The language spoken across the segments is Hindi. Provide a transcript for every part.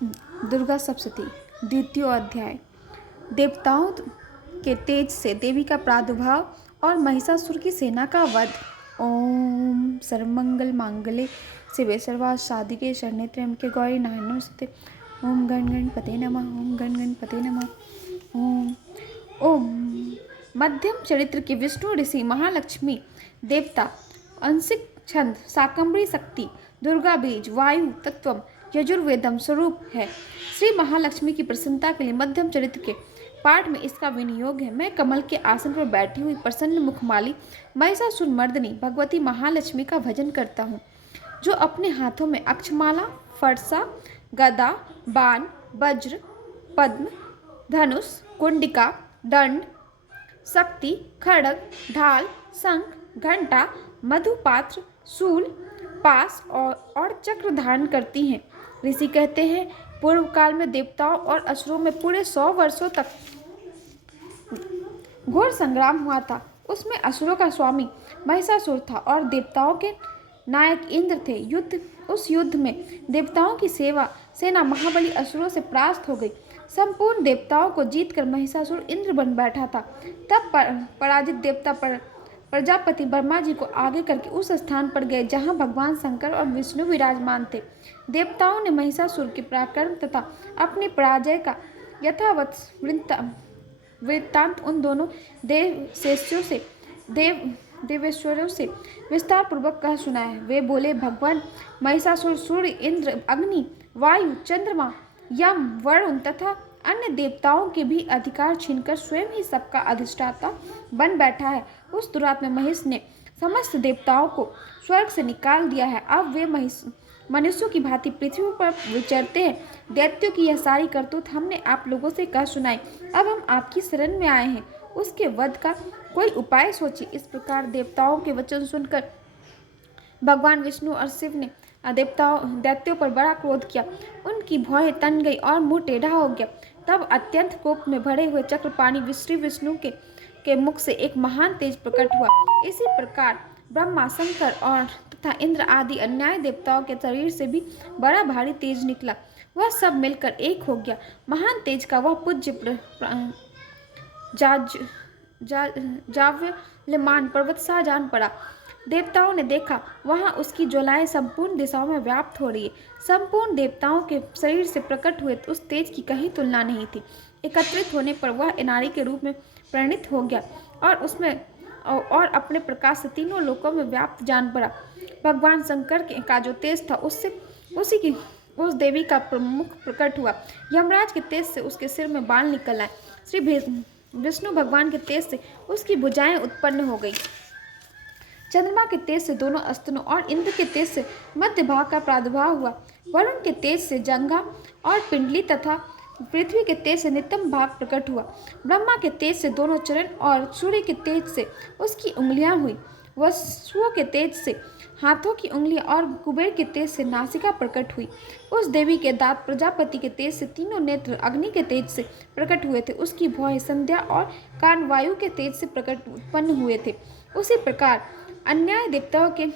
दुर्गा सप्तशती द्वितीय अध्याय। देवताओं के तेज से देवी का प्रादुर्भाव और महिषासुर की सेना का वध। ओम सर्वमंगल मांगल्ये शिवे सर्वार्थ साधिके शरण्ये त्र्यंबके गौरी नारायणी नमोस्तुते। ओम गण गणपते नमः। ओम गण गणपते नमः। ओम ओम मध्यम चरित्र के विष्णु ऋषि महालक्ष्मी देवता अंशिक छंद शाकंभरी शक्ति दुर्गा बीज वायु तत्वम यजुर्वेदम स्वरूप है। श्री महालक्ष्मी की प्रसन्नता के लिए मध्यम चरित्र के पाठ में इसका विनियोग है। मैं कमल के आसन पर बैठी हुई प्रसन्न मुखमाली महिषासुर मर्दिनी भगवती महालक्ष्मी का भजन करता हूँ, जो अपने हाथों में अक्षमाला, फरसा, गदा, बाण, वज्र, पद्म, धनुष, कुंडिका, दंड, शक्ति, खड्ग, ढाल, शंख, घंटा, मधुपात्र, शूल, पास और चक्र धारण करती हैं। ऋषि कहते हैं, पूर्व काल में देवताओं और असुरों में पूरे 100 वर्षों तक घोर संग्राम हुआ था। उसमें असुरों का स्वामी महिषासुर था और देवताओं के नायक इंद्र थे। उस युद्ध में देवताओं की सेना महाबली असुरों से परास्त हो गई। संपूर्ण देवताओं को जीतकर महिषासुर इंद्र बन बैठा था। तब पराजित देवता प्रजापति ब्रह्मा जी को आगे करके उस स्थान पर गए जहां भगवान शंकर और विष्णु विराजमान थे। देवताओं ने महिषासुर के पराक्रम तथा अपनी पराजय का यथावत वृत्तांत उन दोनों देवेश्वरों से विस्तार पूर्वक कह सुनाया। वे बोले, भगवान महिषासुर सूर्य, इंद्र, अग्नि, वायु, चंद्रमा, यम, वरुण तथा अन्य देवताओं के भी अधिकार छीनकर स्वयं ही सबका अधिष्ठाता बन बैठा है। उस दुरात्मा महिष ने समस्त देवताओं को स्वर्ग से निकाल दिया है। अब वे मनुष्यों की भांति पृथ्वी पर विचरते हैं। दैत्यों की यह सारी करतूत हमने आप लोगों से कह सुनाई। अब हम आपकी शरण में आए हैं, उसके वध का कोई उपाय सोचिए। इस प्रकार देवताओं के वचन सुनकर भगवान विष्णु और शिव ने दैत्यों पर बड़ा क्रोध किया। उनकी भौहें तन गई और मुंह टेढ़ा हो गया। तब अत्यंत कोप में भरे हुए चक्रपाणी श्री विष्णु के मुख से एक महान तेज प्रकट हुआ। इसी प्रकार ब्रह्मा, शंकर और तथा इंद्र आदि अन्याय देवताओं के शरीर से भी बड़ा भारी तेज निकला। वह सब मिलकर एक हो गया। महान तेज का वह पूज्य जाव्यमान पर्वत सा जान पड़ा। देवताओं ने देखा, वहां उसकी ज्वालाएं संपूर्ण दिशाओं में व्याप्त हो रही है। संपूर्ण देवताओं के शरीर से प्रकट हुए उस तेज की कहीं तुलना नहीं थी। एकत्रित होने पर वह इनारी के रूप में परिणित हो गया और अपने प्रकाश से तीनों लोकों में व्याप्त जान पड़ा। भगवान शंकर का जो तेज था उस देवी का प्रमुख प्रकट हुआ। यमराज के तेज से उसके सिर में बाल निकल आए। श्री विष्णु भगवान के तेज से उसकी भुजाएं उत्पन्न हो गई। चंद्रमा के तेज से दोनों स्तनों और इंद्र के तेज से मध्य भाग का प्रादुर्भाव हुआ। वरुण के तेज से जंघा और पिंडली तथा पृथ्वी के तेज से नितंब भाग प्रकट हुआ। ब्रह्मा के तेज से दोनों चरण और सूर्य के तेज से उसकी उंगलियां हुई। वसुओं के तेज से हाथों की उंगलियां और कुबेर के तेज से नासिका प्रकट हुई। उस देवी के दांत प्रजापति के तेज से तीनों नेत्र अग्नि के तेज से प्रकट हुए थे। उसकी भौहें संध्या और कान वायु के तेज से प्रकट उत्पन्न हुए थे। उसी प्रकार अन्याय देवताओं के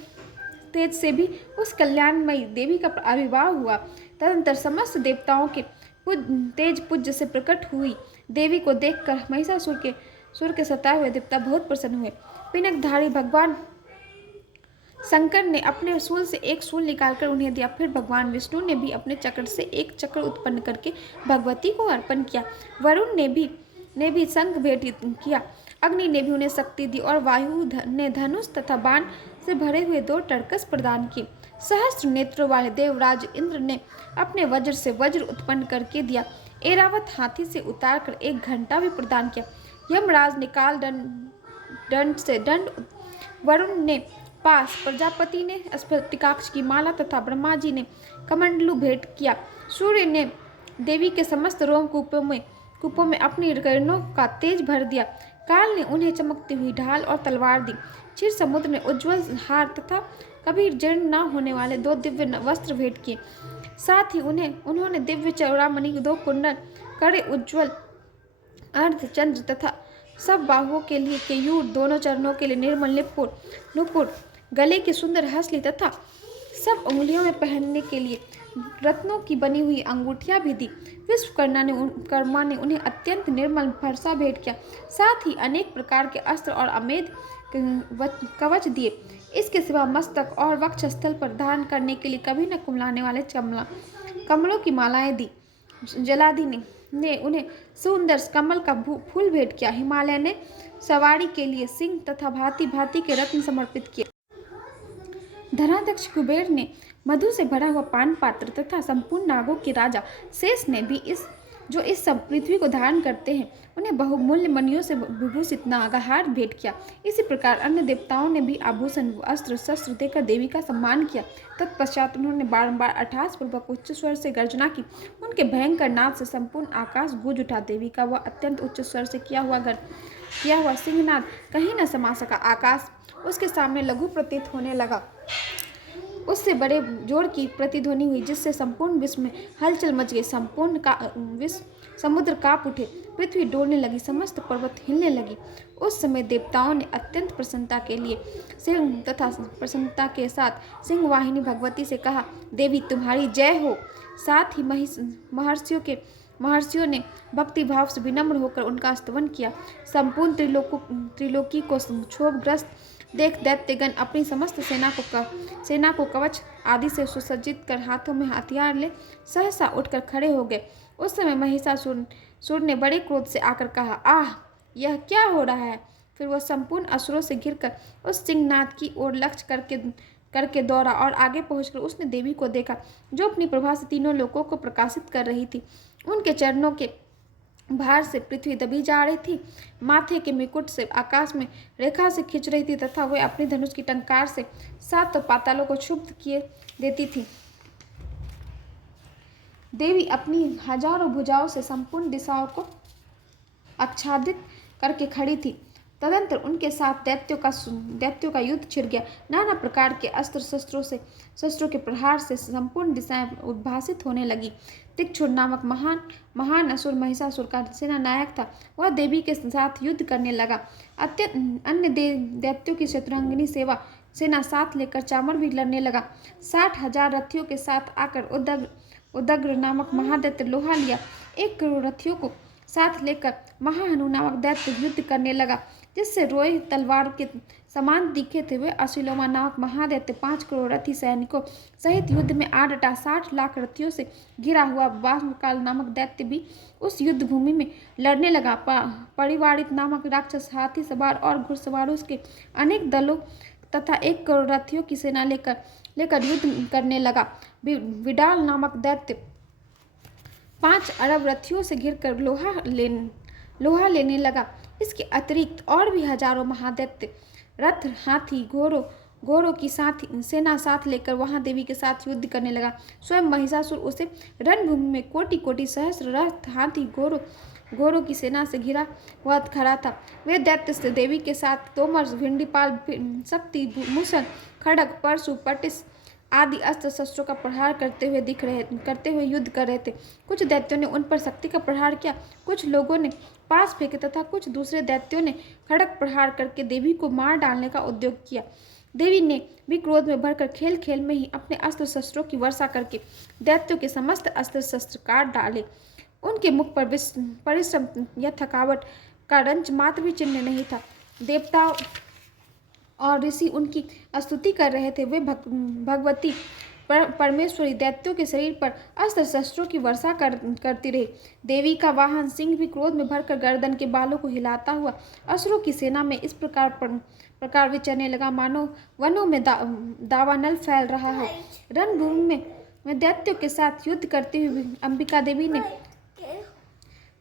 तेज से भी उस कल्याणमयी देवी का आविर्भाव हुआ। तदंतर समस्त देवताओं के तेज पूज्य से प्रकट हुई देवी को देखकर महिषासुर के सताए हुए देवता बहुत प्रसन्न हुए। पिनकधारी भगवान शंकर ने अपने शूल से एक शूल निकालकर उन्हें दिया। फिर भगवान विष्णु ने भी अपने चक्र से एक चक्र उत्पन्न करके भगवती को अर्पण किया। वरुण ने भी शंख भेंट किया। अग्नि ने भी उन्हें शक्ति दी और वायु ने धनुष तथा बाण से भरे हुए 2 टर्कस प्रदान किए। सहस्त्र नेत्रों वाले देवराज इंद्र ने अपने वज्र से वज्र उत्पन्न करके दिया। ऐरावत हाथी से उतारकर एक घंटा भी प्रदान किया। यमराज ने काल दंड से दंड, वरुण ने पास, प्रजापति ने स्फटिकाक्ष की माला तथा ब्रह्मा जी ने कमंडलू भेंट किया। सूर्य ने देवी के समस्त रोमकूपों में अपनी किरणों का तेज भर दिया। काल ने उन्हें चमकती हुई ढाल और तलवार दी। क्षीर समुद्र ने उज्ज्वल हार तथा कभी जीर्ण न होने वाले 2 दिव्य वस्त्र भेंट किए। साथ ही उन्होंने दिव्य चौड़ामणि 2 कुंडल, कड़े उज्ज्वल अर्धचंद्र तथा सब बाहुओं के लिए केयूर, दोनों चरणों के लिए निर्मल नुपुर, गले की सुंदर हंसली तथा सब उंगलियों में पहनने के लिए रत्नों की बनी हुई अंगूठियां भी दी। विश्वकर्मा ने उन्हें अत्यंत निर्मल फरसा भेंट किया, साथ ही अनेक प्रकार के अस्त्र और अमेध कवच दिए। इसके सिवा मस्तक और वक्षस्थल पर धारण करने के लिए कभी न कुमलाने वाले कमलों की मालाएं दी। जलादि ने उन्हें सुंदर कमल का फूल भेंट किया। हिमालय ने सवारी के लिए सिंह तथा भांति भांति के रत्न समर्पित किए। धनाध्यक्ष कुबेर ने मधु से भरा हुआ पान पात्र तथा संपूर्ण नागों के राजा शेष ने भी इस सब पृथ्वी को धारण करते हैं, उन्हें बहुमूल्य मणियों से विभूषित नागाहार भेंट किया। इसी प्रकार अन्य देवताओं ने भी आभूषण अस्त्र शस्त्र देकर देवी का सम्मान किया। तत्पश्चात उन्होंने बारंबार अट्टहासपूर्वक उच्च स्वर से गर्जना की। उनके भयंकर नाद से संपूर्ण आकाश गूंज उठा। देवी का वह अत्यंत उच्च स्वर से किया हुआ सिंहनाद कहीं न समा सका। आकाश उसके सामने लघु प्रतीत होने लगा। उससे बड़े जोर की प्रतिध्वनि हुई, जिससे संपूर्ण विश्व में हलचल मच गई। समुद्र कांप उठे, पृथ्वी डोलने लगी, समस्त पर्वत हिलने लगी। उस समय देवताओं ने अत्यंत प्रसन्नता के साथ सिंहवाहिनी भगवती से कहा, देवी तुम्हारी जय हो। साथ ही महर्षियों ने भक्ति भाव से विनम्र होकर उनका स्तवन किया। संपूर्ण त्रिलोकी को क्षोभग्रस्त देख दैत्यगण अपनी समस्त सेना को कवच आदि से सुसज्जित कर हाथों में हथियार ले सहसा उठकर खड़े हो गए। उस समय महिषासुर ने बड़े क्रोध से आकर कहा, आह, यह क्या हो रहा है। फिर वह संपूर्ण असुरों से घिरकर उस सिंहनाद की ओर लक्ष्य करके दौड़ा और आगे पहुंचकर उसने देवी को देखा, जो अपनी प्रभा से तीनों लोकों को प्रकाशित कर रही थी। उनके चरणों के भार से पृथ्वी दबी जा रही थी, माथे के मुकुट से आकाश में रेखा से खींच रही थी तथा वह अपनी धनुष की टंकार से सात पातालों को क्षुब्ध किए देती थी। देवी अपनी हजारों भुजाओं से संपूर्ण दिशाओं को आच्छादित करके खड़ी थी। तदंतर उनके साथ दैत्यों का युद्ध छिड़ गया। नाना प्रकार के अस्त्र शस्त्रों के प्रहार से संपूर्ण दिशाएं उद्भासित होने लगी। तिक्षुर नामक महान असुर महिषासुर का सेना नायक था। वह देवी के साथ युद्ध करने लगा। अन्य दैत्यों की शत्रुंगनी सेना साथ लेकर चामर भी लड़ने लगा। 60,000 रथियों के साथ आकर उदग्र नामक महादैत्य लोहा लिया। 1 करोड़ रथियों को साथ लेकर महाहनु नामक दैत्य युद्ध करने लगा, जिससे रोए तलवार के समान दिखे थे। वे असिलोमा नामक महादैत्य 5 करोड़ रथी सैनिकों सहित युद्ध में 60 लाख रथियों से घिरा हुआ बाष्पकाल नामक दैत्य भी उस युद्ध भूमि में लड़ने लगा। परिवारित नामक राक्षस हाथी सवार और घुड़सवारों के अनेक दलों तथा 1 करोड़ रथियों की सेना लेकर युद्ध करने लगा। विडाल नामक दैत्य 5 अरब रथियों से घिरकर लोहा लेने लगा। इसके अतिरिक्त और भी हजारों महादैत्य रथ, हाथी, घोड़ों की सेना साथ लेकर वहां देवी के साथ युद्ध करने लगा। स्वयं महिषासुर उसे रणभूमि में कोटि सहस्र रथ, हाथी, घोड़ों की सेना से घिरा हुआ खड़ा था। वे दैत्य से देवी के साथ तोमर, भिंडीपाल, शक्ति, मूसल, खड्ग, परशु, पटिस आदि अस्त्र शस्त्रों का प्रहार करते हुए युद्ध कर रहे थे। कुछ दैत्यों ने उन पर शक्ति का प्रहार किया, कुछ लोगों ने पास फेंके तथा कुछ दूसरे दैत्यों ने खड़ग प्रहार करके देवी को मार डालने का उद्योग किया। देवी ने भी क्रोध में भरकर खेल खेल में ही अपने अस्त्र शस्त्रों की वर्षा करके दैत्यों के समस्त अस्त्र शस्त्र काट डाले। उनके मुख पर परिश्रम या थकावट का रंच मात्र भी चिन्ह नहीं था। देवताओं और ऋषि उनकी स्तुति कर रहे थे। वे भगवती परमेश्वरी दैत्यों के शरीर पर अस्त्र शस्त्रों की वर्षा करती रही। देवी का वाहन सिंह भी क्रोध में भरकर गर्दन के बालों को हिलाता हुआ असुरों की सेना में इस प्रकार विचरने लगा, मानो वनों में दावानल फैल रहा हो। रणभूमि में दैत्यों के साथ युद्ध करते हुए अंबिका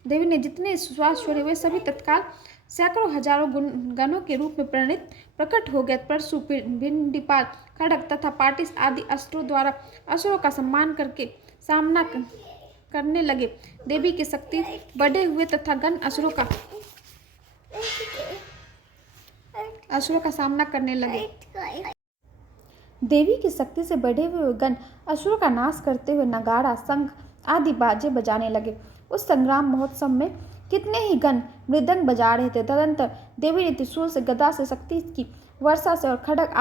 देवी ने जितने श्वास छोड़े वे सभी तत्काल सैकड़ों हजारों गणों के रूप में प्रकट हो गए। परशु, भिंडीपाल, खड्ग तथा पाटिस आदि अस्त्रों द्वारा असुरों का सामना करने लगे। देवी की शक्ति बढ़े हुए तथा गण असुरों का सामना करने लगे। देवी की शक्ति से बढ़े हुए गण असुरों का नाश करते हुए नगाड़ा, शंख आदि बाजे बजाने लगे। उस संग्राम महोत्सव में कितने ही गण मृदंग बजा रहे थे। तदंतर देवी ने त्रिशूल से, गदा से, शक्ति की वर्षा से और खड्ग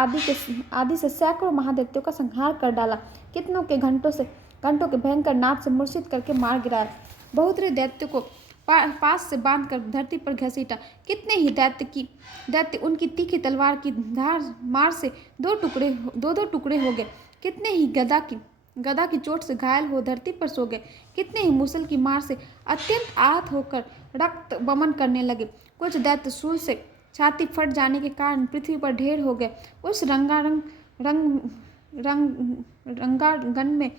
आदि से सैकड़ों महादैत्यों का संहार कर डाला। कितनों के घंटों से घंटों के भयंकर नाद से मूर्छित करके मार गिराया। बहुतरे दैत्यों को पास से बांधकर धरती पर घसीटा। कितने ही दैत्य उनकी तीखी तलवार की धार मार से दो दो टुकड़े हो गए। कितने ही गदा की चोट से घायल हो धरती पर सो गए। कितने ही मुसल की मार से अत्यंत आहत होकर रक्त बमन करने लगे। कुछ दैत्य शूल से छाती फट जाने के कारण पृथ्वी पर ढेर हो गए। उस रंगागन में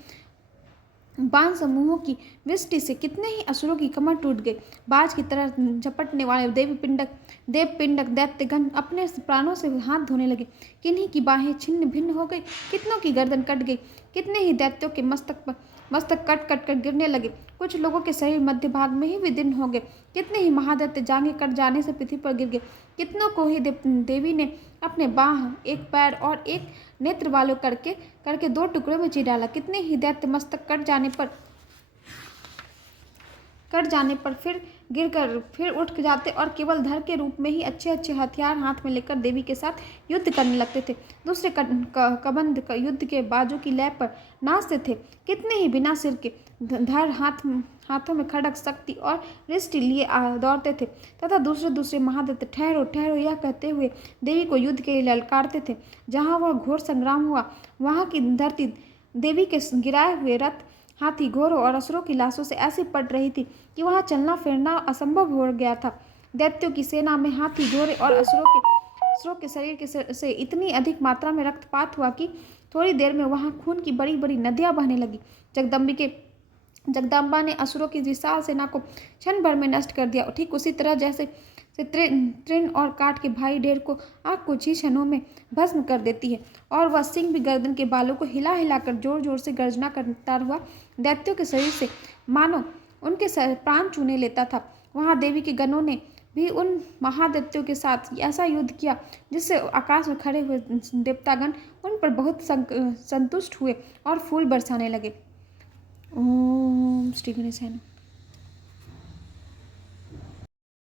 बाण समूहों की वृष्टि से कितने ही असुरों की कमर टूट गई। बाज की तरह झपटने वाले देवपिंडक दैत्यगण अपने प्राणों से हाथ धोने लगे। किन्हीं की बाहें छिन्न भिन्न हो गई, कितनों की गर्दन कट गई। कितने ही दैत्यों के मस्तक कट कट कर गिरने लगे। कुछ लोगों के शरीर मध्य भाग में ही विदीर्ण हो गए। कितने ही महादैत्य जांघें कट जाने से पृथ्वी पर गिर गए। कितनों को ही देवी ने अपने बाह, एक पैर और एक नेत्र वालों करके दो टुकड़ों में चीर डाला। कितने ही दैत्य मस्तक कट जाने पर फिर गिरकर फिर उठ जाते और केवल धर के रूप में ही अच्छे अच्छे हथियार हाथ में लेकर देवी के साथ युद्ध करने लगते थे। दूसरे कबंध युद्ध के बाजू की लय पर नाचते थे। कितने ही बिना सिर के धर हाथों में खड़ग, शक्ति और रिष्टि लिए दौड़ते थे तथा दूसरे महादैत्य ठहरो ठहरो यह कहते हुए देवी को युद्ध के लिए ललकारते थे। जहाँ वह घोर संग्राम हुआ वहाँ की धरती देवी के गिराए हुए रथ, हाथी, घोड़ों और असुरों की लाशों से ऐसी पट रही थी कि वहां चलना फिरना असंभव हो गया था। दैत्यों की सेना में हाथी, घोड़े और असुरों के शरीर से इतनी अधिक मात्रा में रक्तपात हुआ कि थोड़ी देर में वहां खून की बड़ी बड़ी नदियां बहने लगी। जगदम्बा ने असुरों की विशाल सेना को क्षण भर में नष्ट कर दिया। ठीक उसी तरह जैसे तृण और काठ के भाई ढेर को आग कुछ ही क्षणों में भस्म कर देती है, और वह सिंह भी गर्दन के बालों को हिला हिलाकर जोर जोर से गर्जना करता हुआ दैत्यों के शरीर से मानो उनके प्राण चूने लेता था। वहां देवी के गणों ने भी उन महादैत्यों के साथ ऐसा युद्ध किया जिससे आकाश में खड़े हुए देवतागण उन पर बहुत संतुष्ट हुए और फूल बरसाने लगे। ओम श्री गणेशाय नमः।